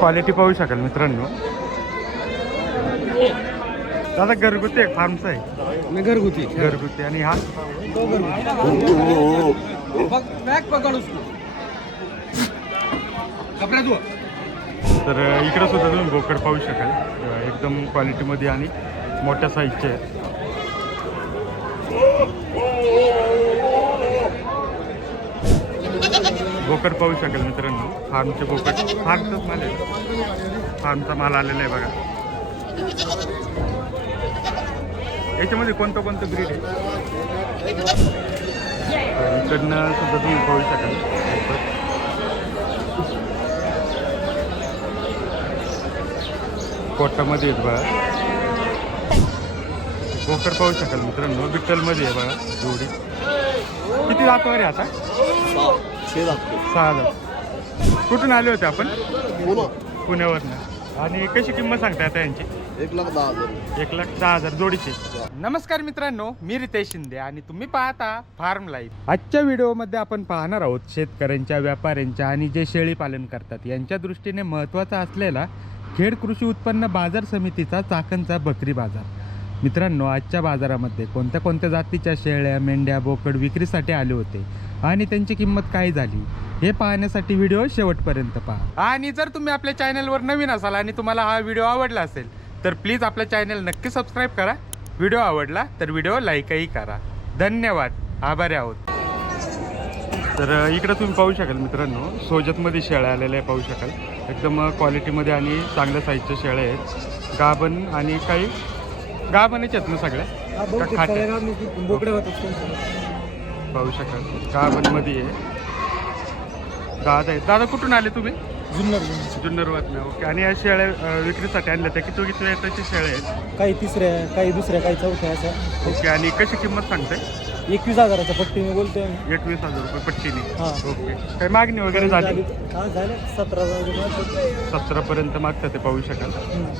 Quality पाहू शकाल मित्रांनो. दादा घरगुती आहे फार्मचा आहे? मी घरगुती घरगुती. आणि हा तर इकडं सुद्धा तुम्ही बोकड पाहू शकाल. एकदम क्वालिटीमध्ये आणि मोठ्या साईजचे आहेत. बोकड पाहू शकाल मित्रांनो. फार्मचे बोकड. फार्मचाच माल आहे. फार्मचा माल आलेला आहे बघा. याच्यामध्ये कोणतं ब्रीड आहे? इकडनं सुद्धा तुम्ही पाहू शकाल. कोटामध्ये आहेत बघा. बोकड पाहू शकाल मित्रांनो. विठ्ठलमध्ये आहे बघा जोडी. किती जात वगैरे आता? 6,000. कुठून आले होते आपण? पुण्यावरनं. आणि कशी किंमत सांगता आता यांची? 1,10,000. 1,10,000 जोडीची. नमस्कार मित्रांनो, मी रितेश शिंदे आणि तुम्ही पाहता फार्म लाईफ. आजच्या व्हिडिओमध्ये आपण पाहणार आहोत शेतकऱ्यांच्या, व्यापाऱ्यांच्या आणि जे शेळी पालन करतात यांच्या दृष्टीने महत्त्वाचा असलेला खेड कृषी उत्पन्न बाजार समितीचा चाकणचा बकरी बाजार. मित्रांनो, आजच्या बाजारामध्ये कोणत्या कोणत्या जातीच्या शेळ्या, मेंढ्या, बोकड विक्रीसाठी आले होते आणि त्यांची किंमत काय झाली हे पाहण्यासाठी व्हिडिओ शेवटपर्यंत पहा. आणि जर तुम्ही आपल्या चॅनलवर नवीन असाल आणि तुम्हाला हा व्हिडिओ आवडला असेल तर प्लीज आपल्या चॅनल नक्की सबस्क्राईब करा. व्हिडिओ आवडला तर व्हिडिओ लाईकही करा. धन्यवाद. आभारी आहोत. तर इकडं तुम्ही पाहू शकाल मित्रांनो, सोजतमध्ये शेळ्या आलेल्या पाहू शकाल. एकदम क्वालिटीमध्ये आणि चांगल्या साईजच्या शेळ्या आहेत. गाभण आणि काही गाभणच आहेत ना सगळ्या? पाहू शकाल गाभणमध्ये आहे. दादा आहेत. दादा कुठून आले तुम्ही? जुन्नरवरनं. ओके. आणि या शेळ्या विक्रीसाठी आणल्या त्या किती त्याची शेळ्या आहेत? काही तिसऱ्या, काही दुसऱ्या, काही चौथ्या अशा. ओके. आणि कशी किंमत सांगताय? 21,000च्या पट्टीने बोलतोय. 21,000 रुपये पट्टीने. हां. ओके. काही मागणी वगैरे झाली? हा झाले 17,000. 17पर्यंत मागतात ते पाहू शकाल.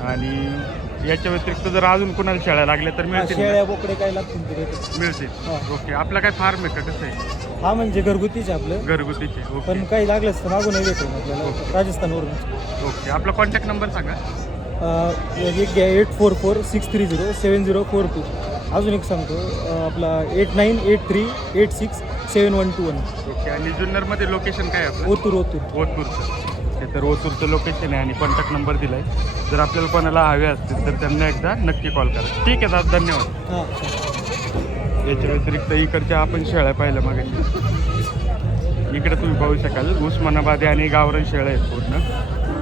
आणि याच्या व्यतिरिक्त जर अजून कोणाला शेळ्या लागल्या तर मिळतील? शेळ्या बोकडे काय लागतील तरी मिळतील. ओके. आपला काय फार्म आहे का कसं आहे? हा म्हणजे घरगुतीचे आपलं. घरगुतीचे. ओके. पण काही लागलंच तर मागून भेटेल आपल्याला राजस्थानवरून. ओके. आपला कॉन्टॅक्ट नंबर सांगा. 8446307042. अजून एक सांगतो आपला 8983867121. ओके. आणि जुन्नरमध्ये लोकेशन काय आहे? ओतूरचं. तर ओतूरचं लोकेशन आहे आणि कॉन्टॅक्ट नंबर दिला आहे. जर आपल्याला कोणाला हवे असतील तर त्यांना एकदा नक्की कॉल करा. ठीक आहे दादा, धन्यवाद. हां. याच्या व्यतिरिक्त इकडच्या आपण शेळ्या पाहिल्या मग. इकडे तुम्ही पाहू शकाल उस्मानाबादी आणि गावरान शेळ्या आहेत पूर्ण.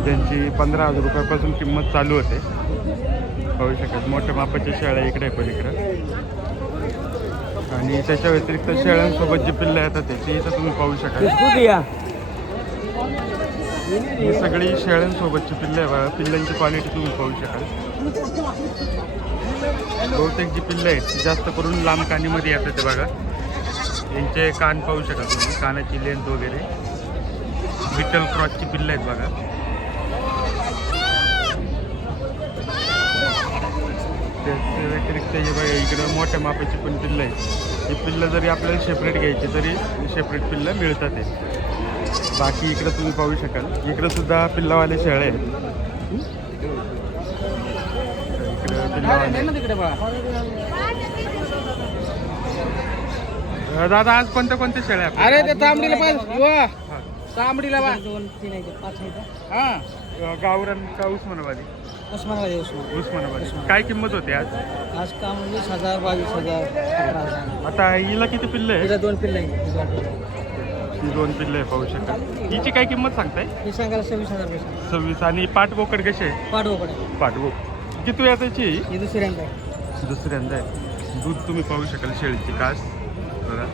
त्यांची 15,000 रुपयापासून किंमत चालू होते. पाहू शकाल मोठ्या मापाच्या शेळ्या इकडे आहे पलीकडे. आणि त्याच्या व्यतिरिक्त शेळ्यांसोबत जी पिल्लं येतात त्याची इथं तुम्ही पाहू शकाल. ही सगळी शेळ्यांसोबतची पिल्लं आहे बघा. पिल्लांची क्वालिटी तुम्ही पाहू शकाल. बहुतेक जी पिल्लं आहेत ती जास्त करून लांब कानीमध्ये येतात ते बघा. यांचे कान पाहू शकाल तुम्ही. कानाची लेंथ वगैरे विठ्ठल क्रॉसची पिल्लं आहेत बघा. त्याच्या व्यतिरिक्त हे बघा इकडं मोठ्या मापाची पण पिल्लं आहेत. ही पिल्लं जरी आपल्याला सेपरेट घ्यायची तरी सेपरेट पिल्लं मिळतात आहे. बाकी इकडं तुम्ही पाहू शकाल. इकडं सुद्धा पिल्लावाले शेळ्या आहेत. इकडं पिल्लावाले. दादा आज कोणत्या शेळ्या? अरे ते तांबडीला पाहिजे. तांबडीला गावरान का उस्मानाबादी? उस्मानाबादी. काय किंमत होते आज? आज का 20,000, 22,000, 18,000. आता हिला किती पिल्लं आहे? 2 पिल्लं आहे. ही 2 पिल्लं आहे पाहू शकाल. हिची काय किंमत सांगताय? हे सांगायला 26,000 रुपये. 26. आणि पाठबोकड कसे आहे? पाठबोकड किती वेळा त्याची? ही दुसऱ्यांदा आहे. दूध तुम्ही पाहू शकाल. शेळीची कास बघा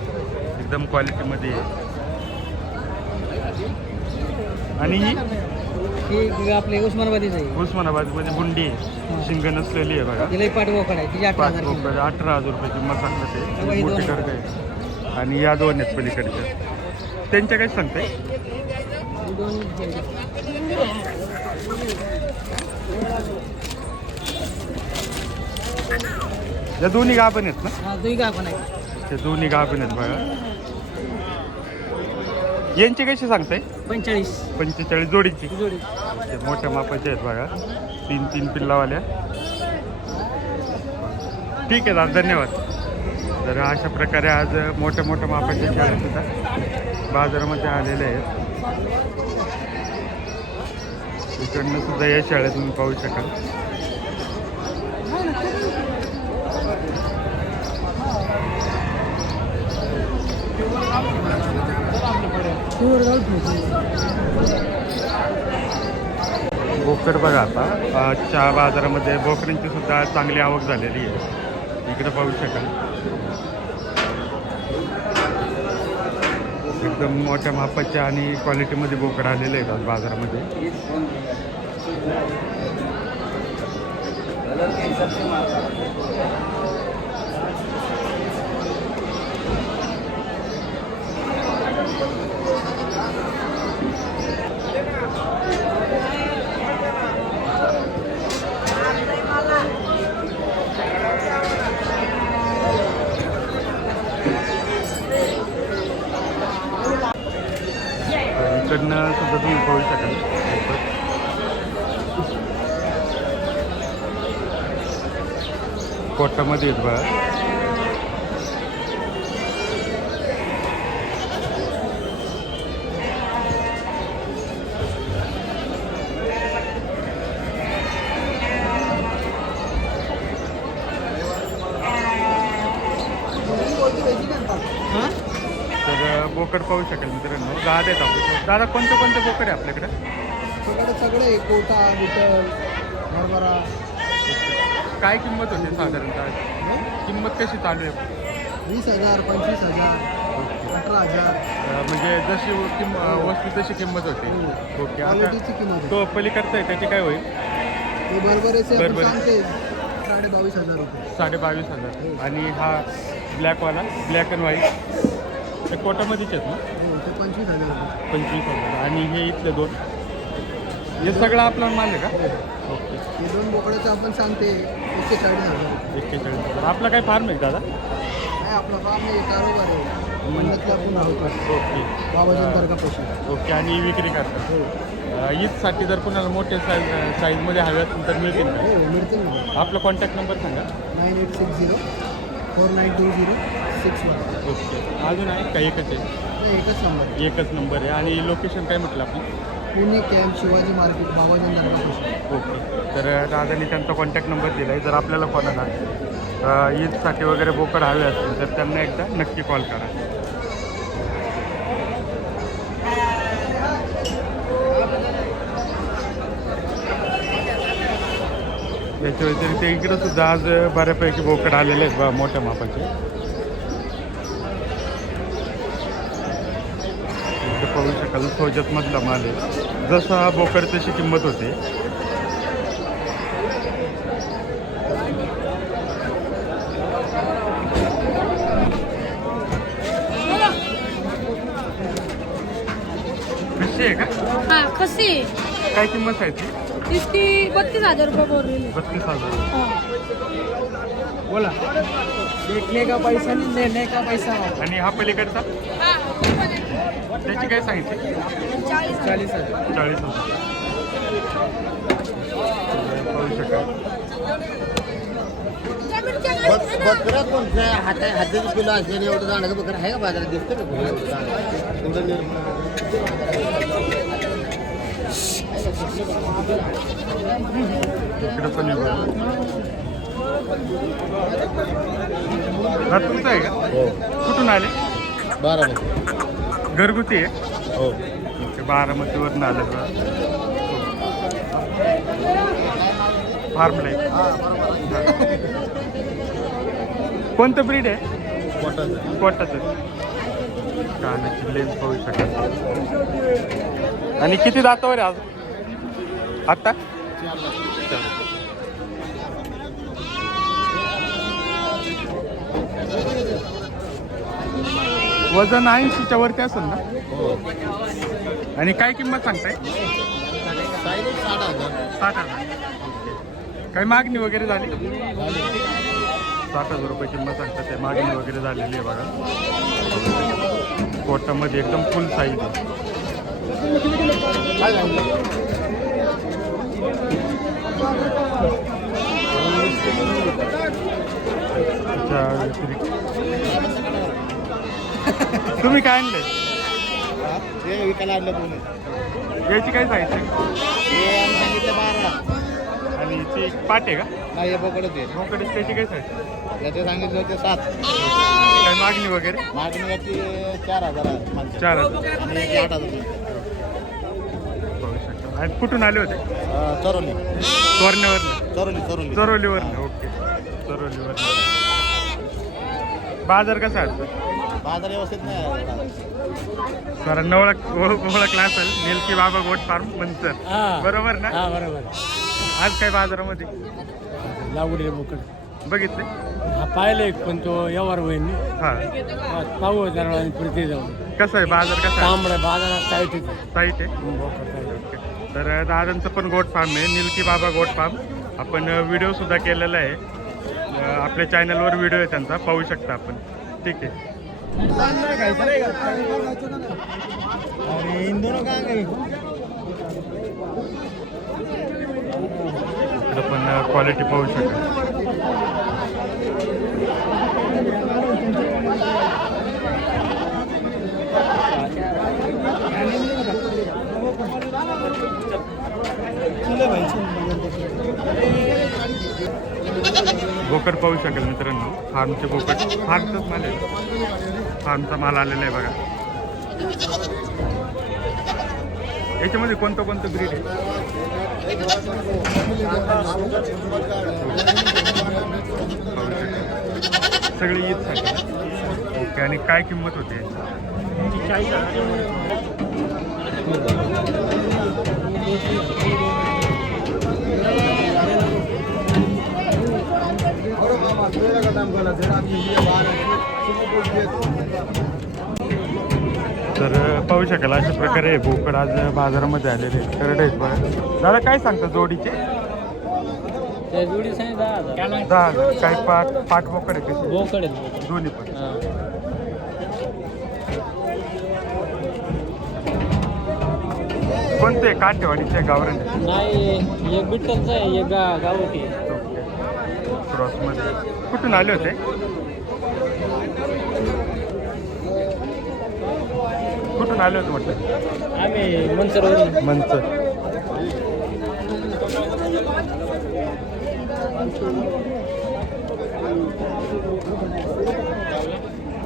एकदम क्वालिटीमध्ये आहे. आणि ही आपले उस्मानाबादीच आहे. उस्मानाबादमध्ये बुंडी आहे. शिंग नसलेली आहे बघा. तिला पाठबोकड आहे. तिची 18,000. 18,000 रुपये किंमत सांगतात ते. मोठी कर्ग आहे. आणि या 2 आहेत पलीकडच्या. त्यांच्या काय सांगताय? या दोन्ही गाभण आहेत ना? दोन्ही गाभण आहेत. ते दोन्ही गाभण आहेत बघा. यांची कशी सांगताय? 45 जोडीची. जोडी. मोठ्या मापाचे आहेत बघा, 3 पिल्लावाल्या. ठीक आहे दादा, धन्यवाद. तर अशा प्रकारे आज मोठ्या मापाच्या शेळ्या सुद्धा बाजारामध्ये आलेले आहेत. इकडनं सुद्धा या शेळ्या तुम्ही पाहू शकाल. बोकड बघा, आता आजच्या बाजारामध्ये बोकडांची सुद्धा चांगली आवक झालेली आहे. इकडे पाहू शकाल एकदम मोठ्या मापाच्या आणि क्वालिटीमध्ये बोकड आलेले आहेत आज बाजारामध्ये. इकडनं सुद्धा तुम्ही पाहू शकाल. कोटामध्ये येत बघा. तर बोकड पाहू शकाल मित्रांनो. दादा आहेत आपल्याकडे. दादा कोणते बोकड आहे आपल्याकडे? सगळे कोटा, विठ्ठल, हरभरा. काय किंमत होते साधारणतः? किंमत कशी चालू आहे? 20,000, 25,000, 18,000. म्हणजे जशी वस्तू तशी किंमत होते. ओके. आता क्वालिटीची किंमत आहे. तो पलीकडचा आहे त्याची काय होईल? ते बरोबरच आहे, आपण बरोबर. सांगते 22,500 रुपये. 22,500. आणि हा ब्लॅकवाला, ब्लॅक अँड व्हाईट, ते कोटामध्येच आहेत ना? हो, ते 25,000 रुपये. 25,000. आणि हे इथले दोन, हे सगळं आपला माल आहे का? ओके. हे 2 बोकड्याचं आपण सांगते 41,000 रुपये. 41,000. आपला काय फार्म आहे दादा? काय आपला फार्म नाही, कारोबार आहे. मंडळातला आपण राहतो ओके. बाबाजी दर्गापाशी. ओके. आणि विक्री करतात. हो ईदसाठी जर कोणाला मोठ्या साईजमध्ये हवे असेल तर मिळतील का? हो मिळतील ना. आपला कॉन्टॅक्ट नंबर सांगा. 9860-4920-61. ओके. अजून आहे का? एकच आहे? एकच नंबर. एकच नंबर आहे. आणि लोकेशन काय म्हटलं आपलं? पुणे कॅम्प, शिवाजी मार्केट, बाबाजी दर्गापाशी. ओके. तर दादानी त्यांचा कॉन्टॅक्ट नंबर दिला आहे. जर आपल्याला कोणाला ईदसाठी वगैरे बोकड हवे असतील तर त्यांना एकदा नक्की कॉल करा. याच्या व्यतिरिक्त इकडं सुद्धा आज बऱ्यापैकी बोकड आलेले आहेत बा, मोठ्या मापाचे. इकडे पाहू शकाल सोजतमधला माल आहे. जसा बोकड तशी किंमत होते. कशी आहे का? हा खसी काय किंमत आहे ती? इसकी 32,000 रुपये बोल रही है 32,000. बोला. देखने का पैसा नहीं, देने का पैसा. आणि हा पलीकडचा त्याची काय सांगितली? 40,000. 40,000. पाहू शकाल. बकरा कोणत्या हाताची किलो असलेली एवढं जाणं का बकरा आहे का बाजारात दिसतं का इकडं पण आहे बघा. हा तुमचा आहे का? कुठून आले? बारामती. घरगुती आहे? हो. ओके. बारामतीवरून आले बघा. फार्मला आहे. कोणतं ब्रीड आहे? कोटाचं. कानाची लेन्स पाहू शकाल. आणि किती दातावर आहे आज आत्ता? वजन 80च्या वरती असेल ना? आणि काय किंमत सांगताय? 60,000. काही मागणी वगैरे झाली? 60,000 रुपये किंमत सांगतात. ते मागणी वगैरे झालेली आहे बघा. कोटामध्ये एकदम फुल साईज आहे. त्याच्या व्यतिरिक्त तुम्ही काय आणलंय? हे विकायला आणलं दोन याची काय साईज आहे? हे आम्ही सांगितलं 12 आणि ती पाट आहे का? नाही हे बोकडच आहे मोकडे त्याची काय साईज? त्याचे सांगितलं होते 7 काय मागणी वगैरे? मागणी याची 4,000 आहे. 4,000 आणि याची 8,000 बघू शकता. आणि कुठून आले होते? चरोली तोरण्यावरनं? चरोली चरोलीवरनं. ओके, चरोलीवरनं. बाजार कसा आहे? बाजार व्यवस्थित नाही सरांना ओळखला असेल, निलकी बाबा गोट फार्म मंचर, बरोबर ना? हा बरोबर. आज काय बाजारामध्ये लागवडी बोकड बघितले? हा पाहिले पण तो व्यवहार होईल हा, पाहू जरा आणि प्रति जाऊन कसं आहे बाजार? कसा आहे? तांबडा बाजारात साईट साईट आहे. ओके. तर दादांचं पण गोट फार्म आहे, निलकी बाबा गोट फार्म. आपण व्हिडिओ सुद्धा केलेला आहे, आपल्या चॅनलवर व्हिडिओ आहे त्यांचा, पाहू शकता आपण. ठीक आहे. इकडं पण क्वालिटी पाहू शकता. बोकड पाहू शकाल मित्रांनो, फार्मचे बोकड. फार्मचाच माल आहे, फार्मचा माल आलेला आहे बघा. याच्यामध्ये कोणतं ब्रीड आहे? पाहू शकाल सगळी ईद साठी. ओके. आणि काय किंमत होते याची? तर पाहू शकाल अशा प्रकारे बोकड आज बाजारामध्ये आलेले करडे आहेत बघा. दादा काय सांगता जोडीचे? जोडी 10,000. 10,000. काय पाठ बोकड आहे कसे? बोकड दोन्ही पण. कोणते काठेवाडीचे गावरण? नाही, एक बिट्टलचं आहे, एक गावठी. क्रॉसमध्ये. कुठून आले होते? कुठून आले होते म्हटलं? आम्ही मंचरवरून. मंचर.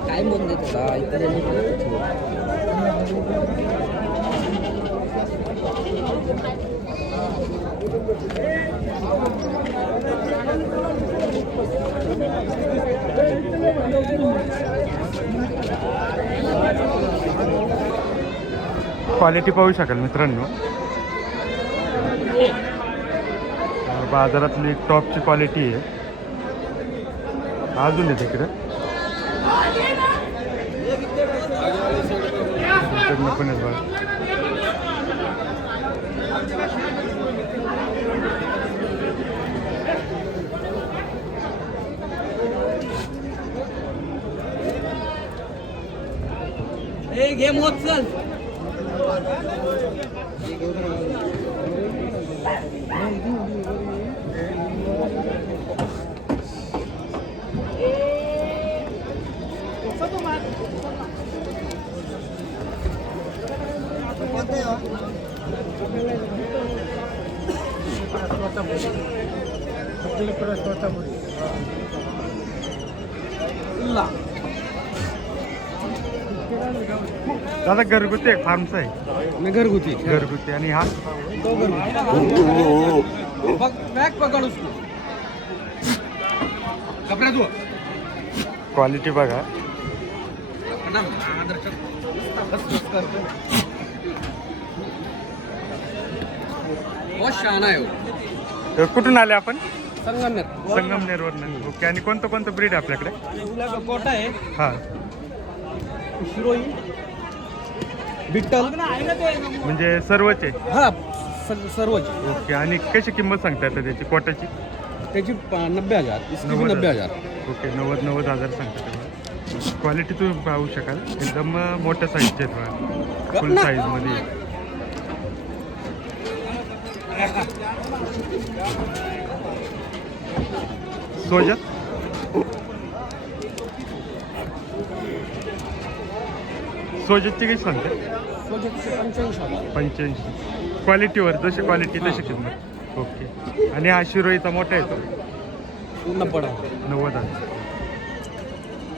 काय म्हणून क्वालिटी पाहू शकाल मित्रांनो, बाजारातली टॉपची क्वालिटी आहे. अजून आहे तिकडं पण आहे बघा. गेम होत चल. दादा घरगुती आहे फार्मचा आहे? मी घरगुती. आणि हा क्वालिटी बघा. कुठून आले आपण? संगमनेरवरनं. ओके. आणि कोणतं ब्रीड आहे आपल्याकडे? कोटा आहे, हा, शिरोई, बिट्टल, म्हणजे सर्वच आहे? हा सर्वच. ओके. आणि कशी किंमत सांगता येतं त्याची कोटाची? त्याची 90,000. 90,000. ओके. 90,000 सांगता तुम्ही. क्वालिटी तुम्ही पाहू शकाल एकदम मोठ्या साईजचे आहेत बघा, फुल साईजमध्ये आहे. सोजत सोजतची काही सांगते 85 क्वालिटीवर जशी क्वालिटी तशी किंमत. ओके. आणि हा शिरोईचा मोठा येतो 90.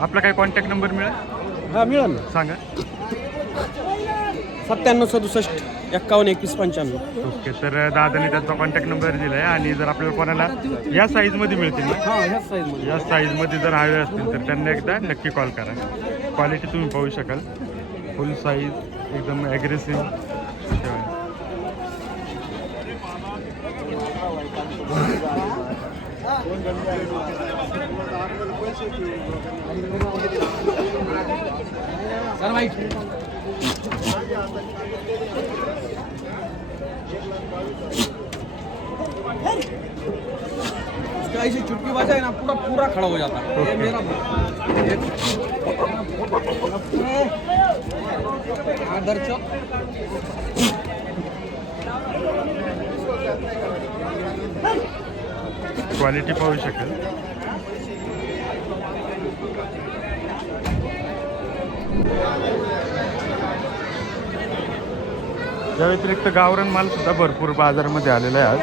आपला काय कॉन्टॅक्ट नंबर मिळेल? हा मिळाल ना. सांगा. 9767 51 21 95. ओके. तर दादाने त्यांचा कॉन्टॅक्ट नंबर दिला आहे आणि जर आपल्याला कोणाला या साईजमध्ये मिळतील ना, हा ह्याच साईजमध्ये. या साईजमध्ये जर हवे असतील तर त्यांना एकदा नक्की कॉल करा. क्वालिटी तुम्ही पाहू शकाल, फुल साईज एकदम ॲग्रेसिव्ह. सर भाई इसका ऐसी चुटकी बजाए ना पूरा पूरा खड़ा हो जाता है. ये मेरा आदर्श क्वालिटी पाहू शकाल. त्या व्यतिरिक्त गावरान माल सुद्धा भरपूर बाजारामध्ये आलेला आहे आज.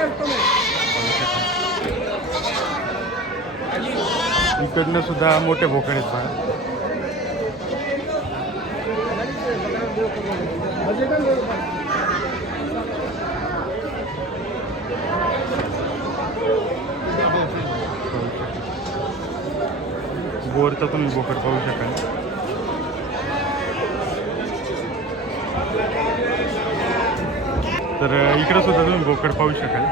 इकडनं सुद्धा मोठे बोकड आहेत बघा. बोरचा तुम्ही बोकड पाहू शकाल. तर इकडं सुद्धा तुम्ही बोकड पाहू शकाल,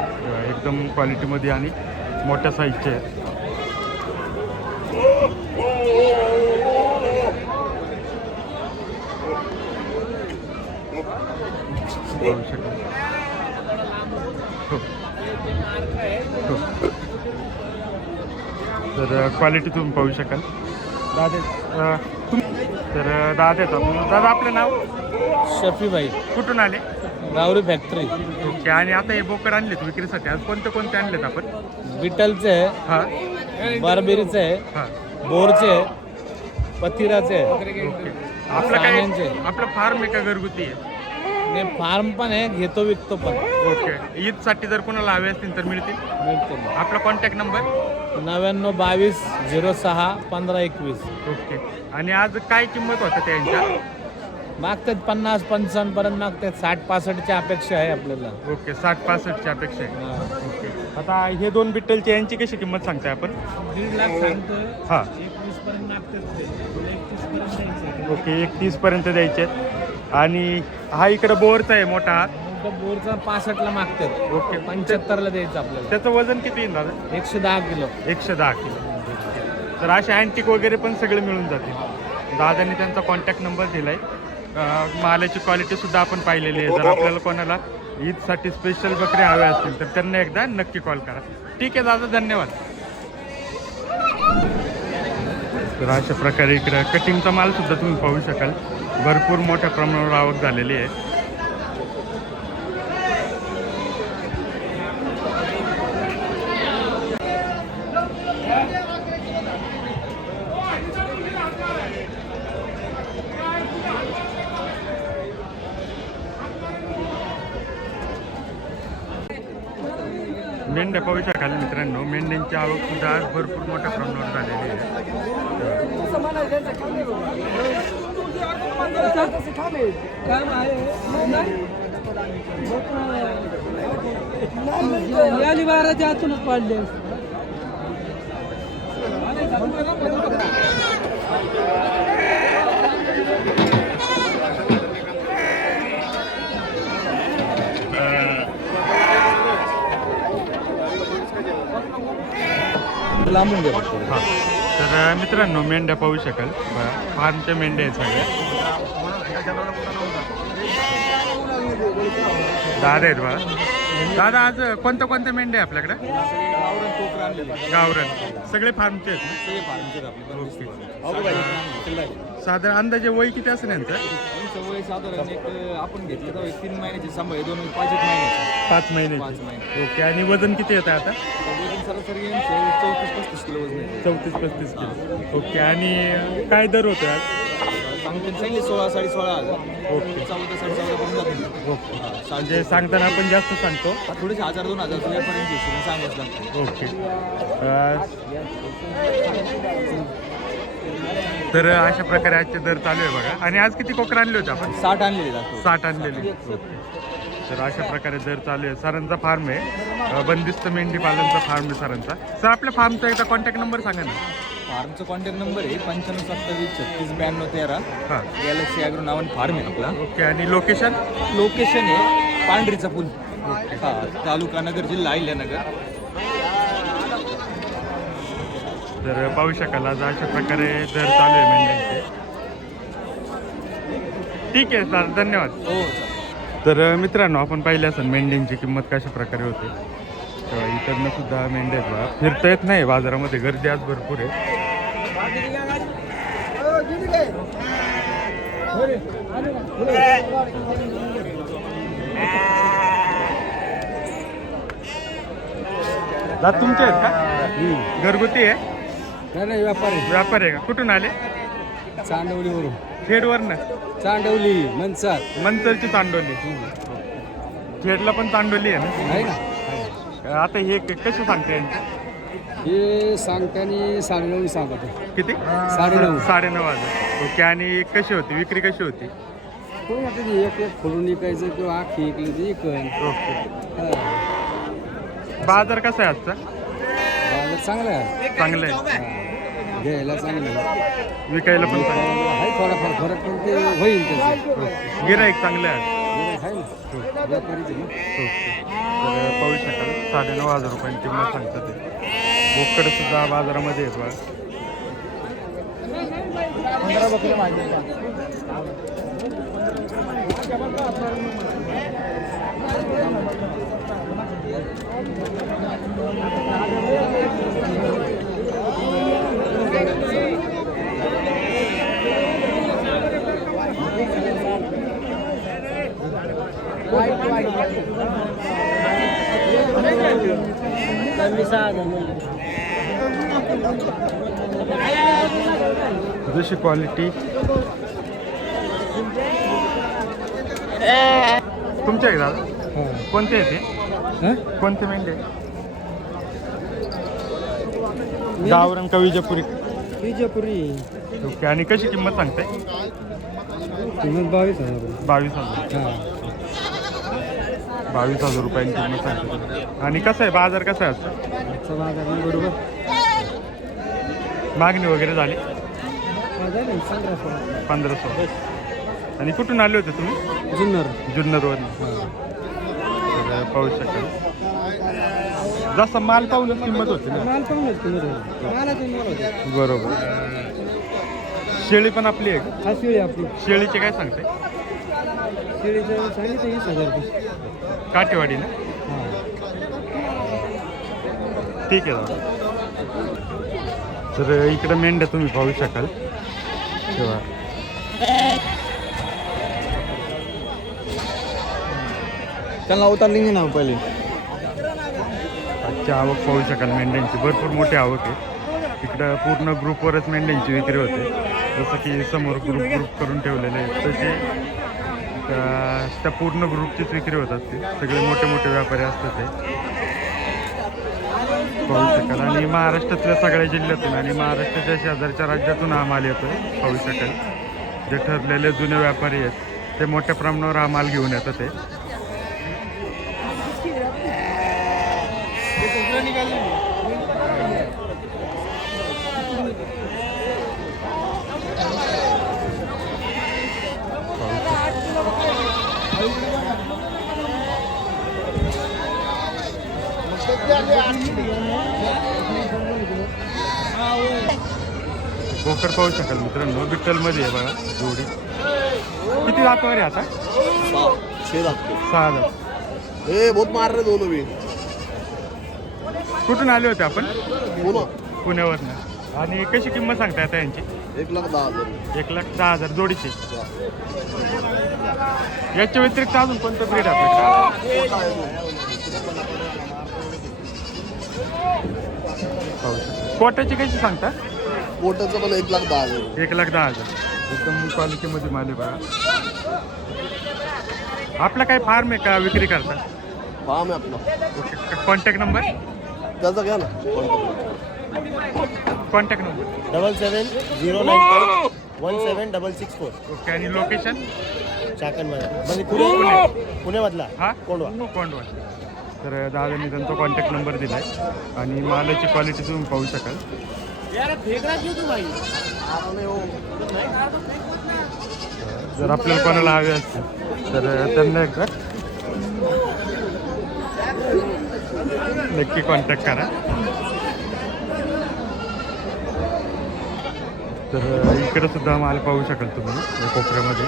एकदम क्वालिटीमध्ये आणि मोठ्या साईजचे आहेत. पाहू शकाल. हो. हो. तर क्वालिटी तुम्ही पाहू शकाल. दादा तर दादा येतात. दादा आपलं नाव? शफी भाई कुठून आले? रावरी फॅक्टरी. ओके. आणि आता हे बोकड आणलेत विक्रीसाठी, आज कोणते कोणते आणलेत आपण? बिटलचे आहे, हां बारबेरीचे आहे, हां. बोरचे आहे, पथिराचे आहे. ओके. आपलं काय, साण्यांचे. आपलं फार्म आहे का घरगुती आहे? आणि फार्म पण आहे, घेतो विकतो पण. ओके. ईदसाठी जर कोणाला हवे असतील तर मिळतील. मिळतो. आपला कॉन्टॅक्ट नंबर? 99 22 06 15 21. ओके. आणि आज काय किंमत होतं त्यांच्या? मागतात 50 55 पर्यंत मागतात. 60 65च्या अपेक्षा आहे आपल्याला. ओके. 60-65च्या अपेक्षा आहे. हा. ओके. आता हे दोन बिट्टलची यांची कशी किंमत सांगताय आपण? 1.5 लाख सांगतोय. हां. 21 पर्यंत मागतात ते. 31 पर्यंत द्यायचं. ओके. 31 पर्यंत द्यायचे आहेत. आणि हा इकडं बोरचा आहे मोठा हा. मोठं बोरचा 65ला मागतात. ओके. 75ला द्यायचं आपल्याला. त्याचं वजन किती येईल दादा? 110 किलो. 110 किलो. तर असे अँटिक वगैरे पण सगळे मिळून जातील. दादांनी त्यांचा कॉन्टॅक्ट नंबर दिला आहे. मालाची क्वालिटीसुद्धा आपण पाहिलेली आहे. जर आपल्याला कोणाला ईदसाठी स्पेशल बकरे हवे असतील तर त्यांना एकदा नक्की कॉल करा. ठीक आहे दादा, धन्यवाद. तर अशा प्रकारे इकडं कटिंगचा मालसुद्धा तुम्ही पाहू शकाल, भरपूर मोठ्या प्रमाणावर आवक झालेली आहे. मेंढ्या पाहू शकाल मित्रांनो, मेंढ्यांची आवक सुद्धा आज भरपूर मोठ्या प्रमाणावर झालेली लांबून घ्या. हां. तर मित्रांनो, मेंढ्या पाहू शकाल, फार्मच्या मेंढ्या आहेत सगळ्या. दादा आहेत बघा. दादा आज कोणत्या मेंढ्या आहे आपल्याकडे? गावरान कोकरं आणलेले. गावरण सगळे फार्मचे आहेत ना? सगळे फार्मचे आहेत आपले. साधारण अंदाजे वय किती असेल यांचं? यांचं वय साधारण एक आपण घेतलं तर 3 महिन्याचे सांभाळ 2 5 महिन्याचे 5 महिने. 5 महिने. ओके. आणि वजन किती येतं आता? वजन सरासरी यांचं 34-35 किलो वजन आहे. 34-35 किलो. ओके. आणि काय दर होतो आज? सांगितले 16-16.5 ओके. 14-14.5 पर्यंत जातील. ओके. म्हणजे सांगताना आपण जास्त सांगतो. थोडेसे 1000-2000 रुपयापर्यंत हिशोबाने सांगायचं लागतं. ओके. तर अशा प्रकारे आजचे दर चालू आहे बघा. आणि आज किती कोकरं आणले होते आपण? 60 आणलेले लागतो. 60 आणलेले. तर अशा प्रकारे दर चालू आहे. सरांचा फार्म आहे, बंदिस्त मेंढी पालनचा फार्म आहे सरांचा. सर आपल्या फार्मचा एकदा कॉन्टॅक्ट नंबर सांगा ना. फार्मचा कॉन्टॅक्ट नंबर आहे 9527369213. हां. गॅलेक्सी ॲग्रो नावाने फार्म आहे आपला. ओके. आणि लोकेशन? लोकेशन आहे पांढरीचा पूल. हा, तालुका नगर, जिल्हा अहिल्यानगर. तर पाहू शकाल आज अशा प्रकारे दर चालू आहे मेंढ्यांचे. ठीक आहे सर, धन्यवाद. हो. तर मित्रांनो, आपण पाहिलं असेल मेंढ्यांची किंमत कशा प्रकारे होते. तर इकडनं सुद्धा मेंढ्या आहेत बघा. फिरता येत नाही बाजारामध्ये, गर्दी आज भरपूर आहे. दात तुमचे आहेत का? घरगुती आहे? नाही व्यापारी व्यापार आहे का? कुठून आले? चांडवलीवरून. खेडवरनं? चांडवली मनसार मंचरची चांडोली. खेडला पण चांडोली आहे ना? आहे ना. आता हे कसे सांगते यांचे? हे सांगताना 9.5 सांगत. किती? 9.5. 9.5,000. ओके. आणि कशी होती विक्री, कशी होती? एक खोलून विकायचं किंवा आखी विकली तर इकन. ओके. बाजार कसा आहे आजचा? बाजार चांगला आहे. चांगलं आहे. घ्यायला चांगलं आहे. विकायला पण चांगलं आहे थोडाफार फरक पण ते होईल त्याचं. आहे. गिराईक चांगलं आहे. आहे ना व्यापारीच आहे ना. ओके. तर पाहू शकाल 9.5 रुपयांची किंमत सांगतात ते. बोकड सुद्धा बाजारामध्ये आहेत बघा. 15 बकऱ्या मागतील का? जशी क्वालिटी तुमच्या आहे दादा? कोणते आहे ते? कोणते मेंढे? गावरान का विजयपुरी? विजयपुरी. ओके. आणि कशी किंमत सांगते? किंमत 22,000. 22,000. 22,000 रुपयांची किंमत सांगते. आणि कसं आहे बाजार, कसा आहे आजचा? बाजार बरोबर मागणी वगैरे झाली? 1500. आणि कुठून आले होते तुम्ही? जुन्नरवरून. तर पाहू शकाल जसा माल पाहूनच किंमत होती ना. बरोबर. शेळी पण आपली आहे का? आपली शेळीचे काय सांगते? शेळीचं सांगितलं 20,000 रुपये. काटेवाडी ना? ठीक आहे दादा. तर इकडं मेंढ्या तुम्ही पाहू शकाल. तेव्हा त्यांना उतरली ना पहिले. आजची आवक पाहू शकाल मेंढ्यांची, भरपूर मोठी आवक आहे. इकडं पूर्ण ग्रुपवरच मेंढ्यांची विक्री होते. जसं की समोर ग्रुप करून ठेवलेले आहेत तसे त्या पूर्ण ग्रुपचीच विक्री होत असते. सगळे मोठे मोठे व्यापारी असतात ते पाहू शकाल. आणि महाराष्ट्रातल्या सगळ्या जिल्ह्यातून आणि महाराष्ट्राच्या शेजारच्या राज्यातून हा माल येतो पाहू शकाल. जे ठरलेले जुने व्यापारी आहेत ते मोठ्या प्रमाणावर हा माल घेऊन येतात ते. बोकड पाहू शकाल मित्रांनो, विठ्ठलमध्ये आहे बघा जोडी. किती दातावर आहे आता? 6 6 दात. हे बहुत मार रहे दोनों भी कुठून आले होते आपण? पुन्हा पुण्यावरनं. आणि कशी किंमत सांगता आता यांची? 1,10,000. 1,10,000 जोडीची. याच्या व्यतिरिक्त अजून कोणतं ब्रीड आपल्याकडे? कोट्याची कशी सांगता? पोटाचं पण 1,10,000. 1,10,000. एकदम क्वालिटीमध्ये माल आहे बघा. आपला काय फार्म आहे का विक्री करता? फार्म आहे आपला. Contact number? त्याचा घ्या ना. Contact number 7709517664. ओके. आणि लोकेशन? चाकणमध्ये म्हणजे पुणे. पुण्यामधला हा कोंडवा. कोंडवा. तर दादांनी त्यांचा कॉन्टॅक्ट नंबर दिला आहे आणि मालाची क्वालिटी तुम्ही पाहू शकाल. जर आपल्याला कोणाला हवे असतील तर त्यांना एकदा नक्की कॉन्टॅक्ट करा. तर इकडे सुद्धा माल पाहू शकाल तुम्ही या कोपऱ्यामध्ये.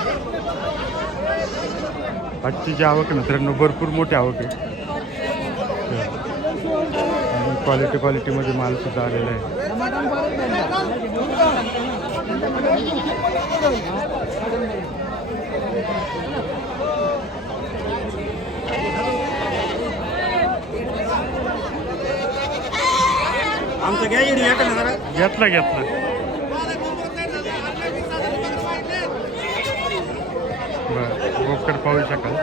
आजची जी आवक आहे मित्रांनो भरपूर मोठी आवक आहे आणि क्वालिटीमध्ये माल सुद्धा आलेला आहे. आमचं घ्या इडी घेतला बरं बोकड पाहू शकाल.